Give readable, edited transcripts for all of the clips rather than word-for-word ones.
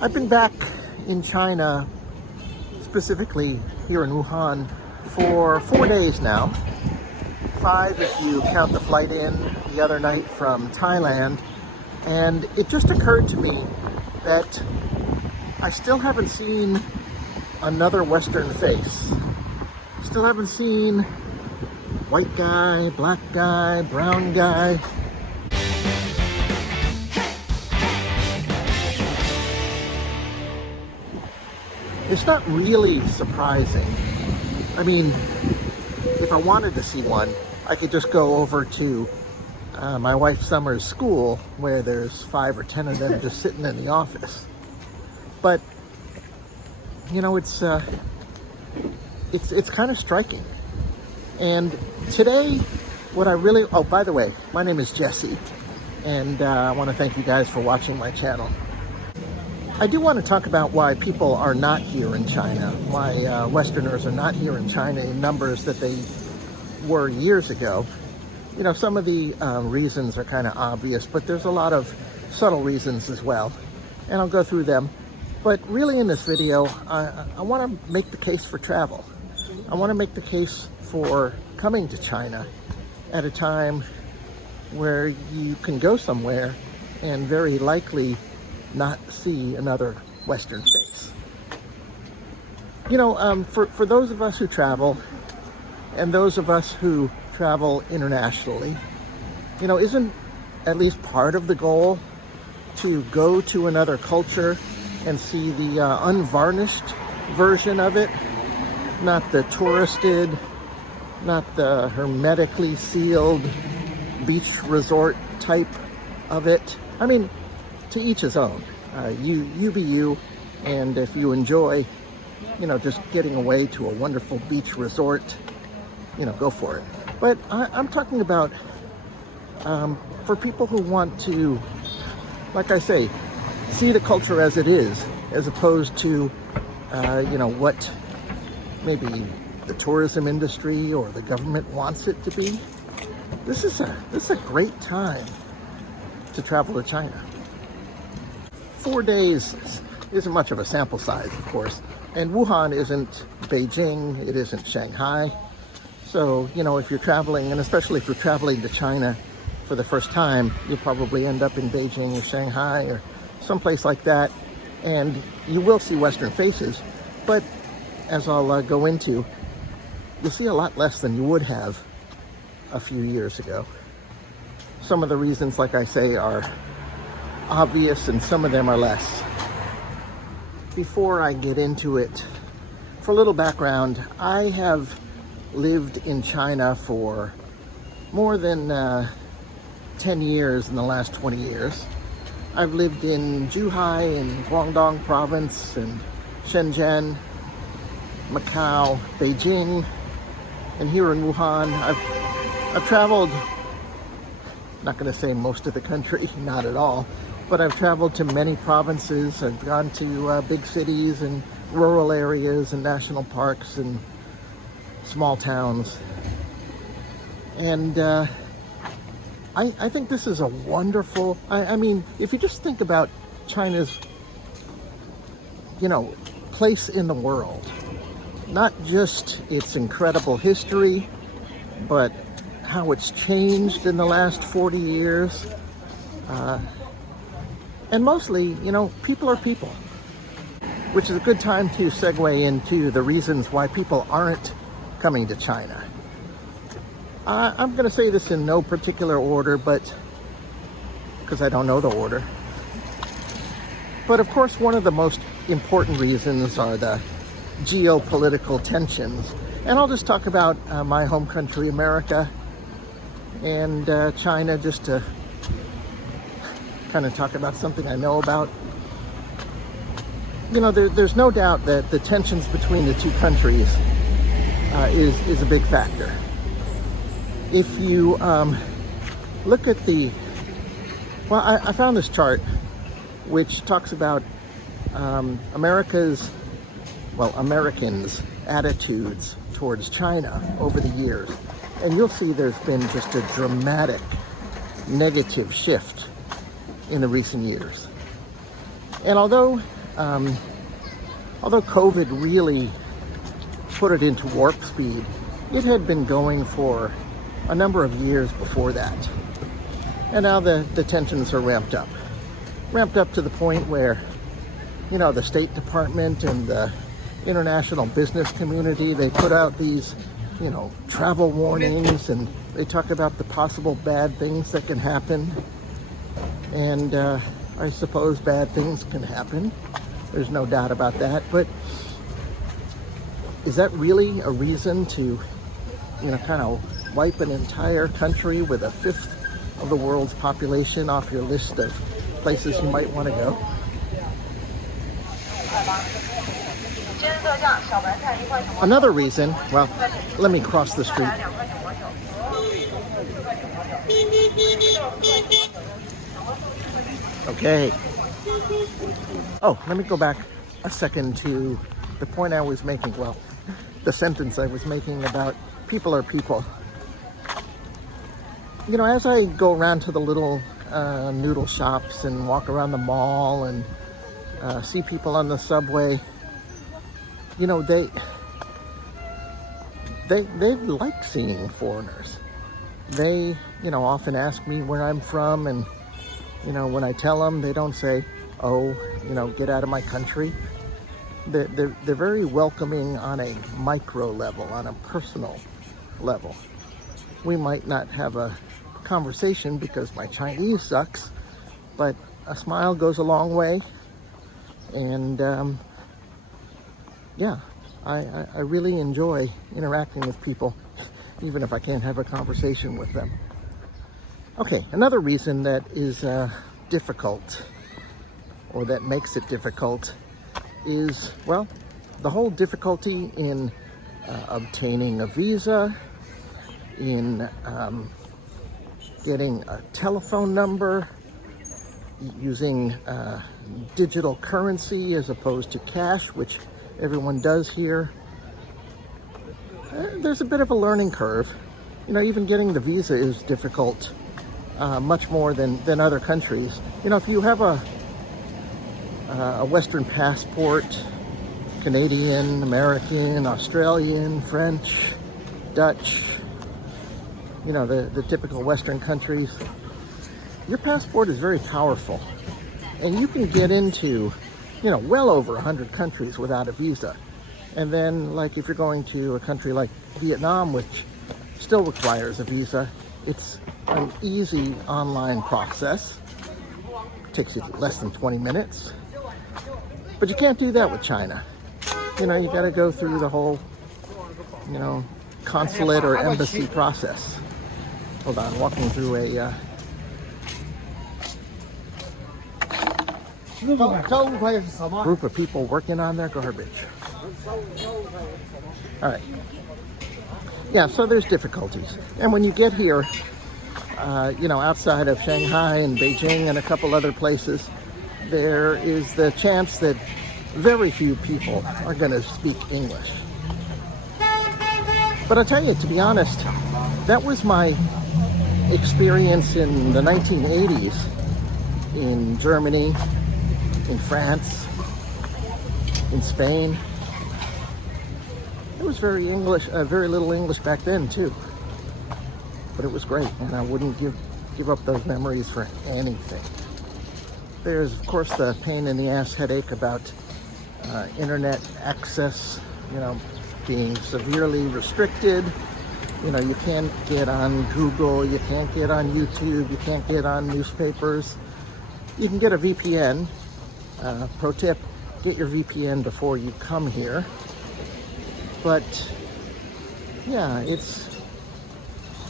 I've been back in China, specifically here in Wuhan, for 4 days now. 5 if you count the flight in the other night from Thailand. And it just occurred to me that I still haven't seen another Western face. Still haven't seen white guy, black guy, brown guy. It's not really surprising. I mean, if I wanted to see one, I could just go over to my wife Summer's school, where there's 5 or 10 of them just sitting in the office. But you know, it's kind of striking. And today, what I really, oh, by the way, my name is Jesse, and I want to thank you guys for watching my channel. I do want to talk about why people are not here in China, why Westerners are not here in China in numbers that they were years ago. You know, some of the reasons are kind of obvious, but there's a lot of subtle reasons as well, and I'll go through them. But really in this video, I want to make the case for travel. I want to make the case for coming to China at a time where you can go somewhere and very likely not see another Western face. You know, for those of us who travel, and those of us who travel internationally, you know, isn't at least part of the goal to go to another culture and see the unvarnished version of it, not the touristed, not the hermetically sealed beach resort type of it? I mean, to each his own. You be you, and if you enjoy, you know, just getting away to a wonderful beach resort, you know, go for it. But I'm talking about for people who want to, like I say, see the culture as it is, as opposed to, you know, what maybe the tourism industry or the government wants it to be. This is a great time to travel to China. 4 days isn't much of a sample size, of course, and Wuhan isn't Beijing, it isn't Shanghai. So, you know, if you're traveling, and especially if you're traveling to China for the first time, you'll probably end up in Beijing or Shanghai or someplace like that, and you will see Western faces, but as I'll go into, you'll see a lot less than you would have a few years ago. Some of the reasons, like I say, are obvious, and some of them are less. Before I get into it, for a little background, I have lived in China for more than 10 years in the last 20 years. I've lived in Zhuhai and Guangdong province, and Shenzhen, Macau, Beijing, and here in Wuhan. I've traveled, not going to say most of the country, not at all, but I've traveled to many provinces. I've gone to big cities and rural areas and national parks and small towns. And I think this is a wonderful, I mean, if you just think about China's, you know, place in the world, not just its incredible history, but how it's changed in the last 40 years. And mostly, you know, people are people, which is a good time to segue into the reasons why people aren't coming to China. I'm going to say this in no particular order, but because I don't know the order. But of course, one of the most important reasons are the geopolitical tensions. And I'll just talk about my home country, America, and China, just to kind of talk about something I know about. You know, there's no doubt that the tensions between the two countries is a big factor. If you look at the, well, I found this chart which talks about Americans' attitudes towards China over the years. And you'll see there's been just a dramatic negative shift in the recent years. And although Although COVID really put it into warp speed, it had been going for a number of years before that. And now the tensions are ramped up to the point where, you know, the State Department and the international business community, they put out these, you know, travel warnings, and they talk about the possible bad things that can happen. And I suppose bad things can happen. There's no doubt about that. But is that really a reason to, you know, kind of wipe an entire country with a fifth of the world's population off your list of places you might want to go? Another reason, well, let me cross the street. Okay. Oh, let me go back a second to the point I was making. Well, the sentence I was making about people are people. You know, as I go around to the little noodle shops and walk around the mall and see people on the subway, you know, they like seeing foreigners. They, you know, often ask me where I'm from, and, you know, when I tell them, they don't say, oh, you know, get out of my country. They're very welcoming on a micro level, on a personal level. We might not have a conversation because my Chinese sucks, but a smile goes a long way. And yeah, I really enjoy interacting with people, even if I can't have a conversation with them. Okay, another reason that is difficult, or that makes it difficult, is, well, the whole difficulty in obtaining a visa, in getting a telephone number, using digital currency as opposed to cash, which everyone does here. There's a bit of a learning curve. You know, even getting the visa is difficult, much more than other countries. You know, if you have a Western passport, Canadian, American, Australian, French, Dutch, you know, the typical Western countries, your passport is very powerful. And you can get into, you know, well over 100 countries without a visa. And then, like, if you're going to a country like Vietnam, which still requires a visa, it's an easy online process. It takes you less than 20 minutes. But you can't do that with China. You know, you got to go through the whole, you know, consulate or embassy process. Hold on, walking through a group of people working on their garbage. All right. Yeah, so there's difficulties. And when you get here, you know, outside of Shanghai and Beijing and a couple other places, there is the chance that very few people are going to speak English. But I'll tell you, to be honest, that was my experience in the 1980s in Germany, in France, in Spain. It was very little English back then too. But it was great, and I wouldn't give up those memories for anything. There's, of course, the pain in the ass headache about internet access, you know, being severely restricted. You know, you can't get on Google, you can't get on YouTube, you can't get on newspapers. You can get a VPN. Pro tip, get your VPN before you come here. But yeah,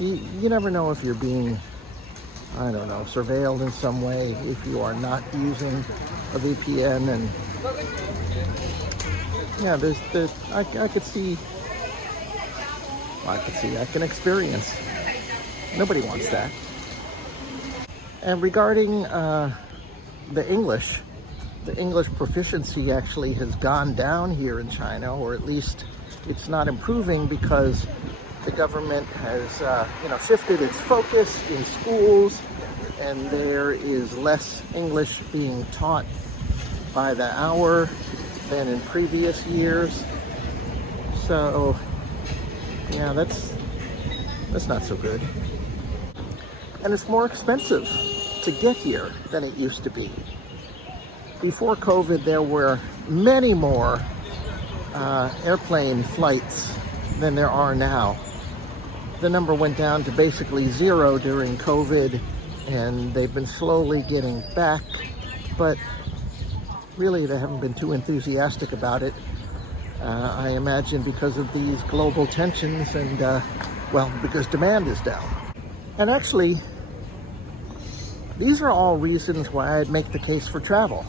you never know if you're being, I don't know, surveilled in some way if you are not using a VPN. And yeah, I can experience. Nobody wants that. And regarding the English proficiency actually has gone down here in China, or at least it's not improving because the government has, shifted its focus in schools, and there is less English being taught by the hour than in previous years. So, yeah, that's not so good. And it's more expensive to get here than it used to be. Before COVID, there were many more airplane flights than there are now. The number went down to basically zero during COVID, and they've been slowly getting back, but really they haven't been too enthusiastic about it. I imagine because of these global tensions and, well, because demand is down. And actually, these are all reasons why I'd make the case for travel.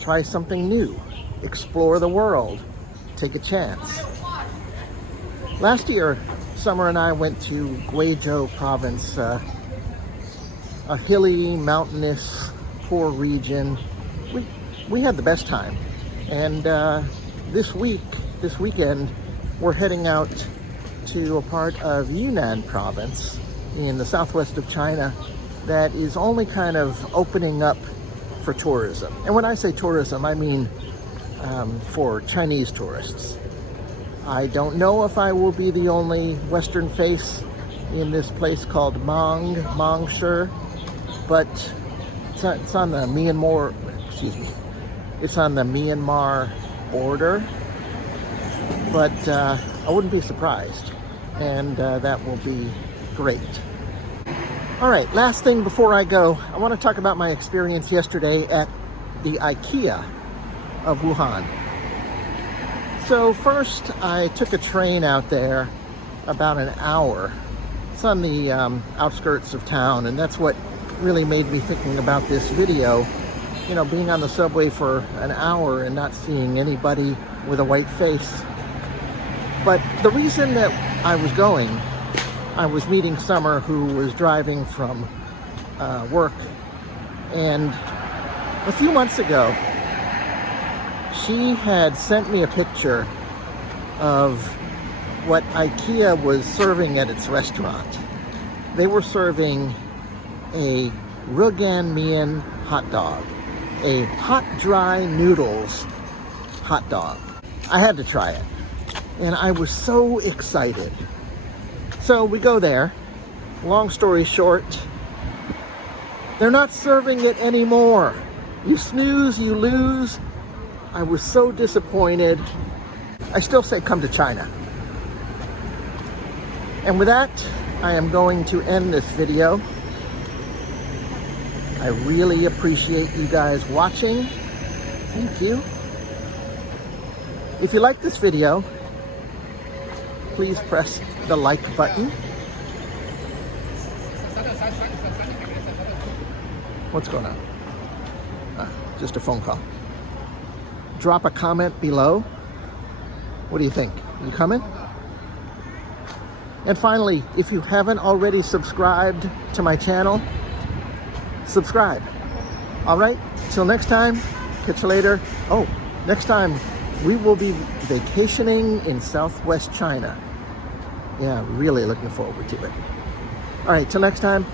Try something new, explore the world, take a chance. Last year, Summer and I went to Guizhou province, a hilly, mountainous, poor region. We had the best time. And this weekend, we're heading out to a part of Yunnan province in the southwest of China that is only kind of opening up for tourism. And when I say tourism, I mean for Chinese tourists. I don't know if I will be the only Western face in this place called Mangshi, but it's on the Myanmar, it's on the Myanmar border, but I wouldn't be surprised, and that will be great. All right, last thing before I go, I want to talk about my experience yesterday at the IKEA of Wuhan. So first, I took a train out there about an hour. It's on the outskirts of town, and that's what really made me thinking about this video. You know, being on the subway for an hour and not seeing anybody with a white face. But the reason that I was going, I was meeting Summer, who was driving from work, and a few months ago, she had sent me a picture of what IKEA was serving at its restaurant. They were serving a Rugan hot dog, a hot dry noodles hot dog. I had to try it, and I was so excited. So we go there. Long story short, they're not serving it anymore. You snooze, you lose. I was so disappointed. I still say come to China. And with that, I am going to end this video. I really appreciate you guys watching. Thank you. If you like this video, please press the like button. What's going on? Just a phone call. Drop a comment below. What do you think? You coming? And finally, if you haven't already subscribed to my channel, subscribe. All right, till next time, catch you later. Oh, next time we will be vacationing in Southwest China. Yeah, really looking forward to it. All right, till next time.